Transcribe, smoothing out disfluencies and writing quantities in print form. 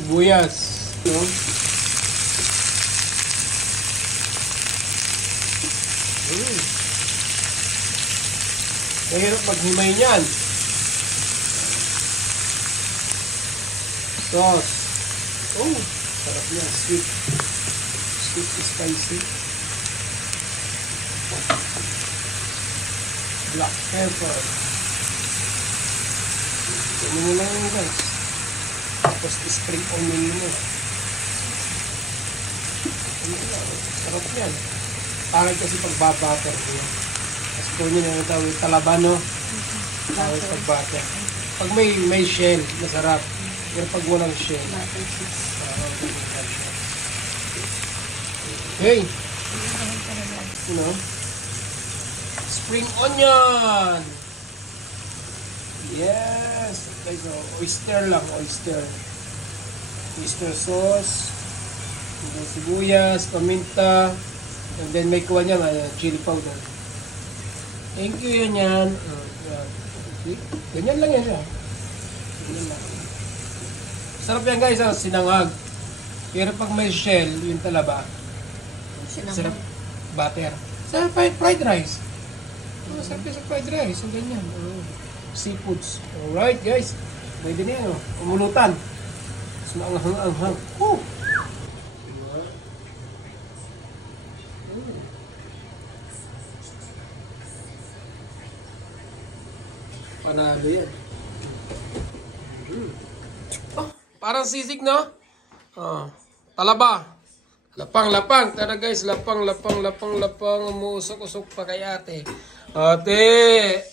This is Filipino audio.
sibuyas. No? Mahirap maghimay niyan. Sauce. Oh, sarap yan. Sweet. Sweet spicy. Black pepper. Ano mo lang yun guys. Tapos spring onion mo. Sarap yan. Parang kasi pagbabater ko yan. Tapos po nyo na tawag talabano. Tawag pagbater. Pag may shell, masarap. Pero pag walang shell. Okay. You know. Spring onion. Yes. Like oyster lang. Oyster. Oyster sauce. Sibuyas, paminta. And then may kuha niya chili powder. Thank you yan yan. Okay. Ganyan lang yan siya. Ganyan lang. Sarap yan guys, sinangag. Pero pag may shell, yung talaba. Sarap butter. Sa fried rice. Sarap yan sa fried rice. Ang ganyan. Seafoods. Alright guys. Pwede na yan. Umulutan. Mas maanghang-anghang. Panalo yan. Oh, parang sisig, no? Oh, talaba. Lapang. Tara guys, lapang. Umuusok-usok pa kay ate. Ate!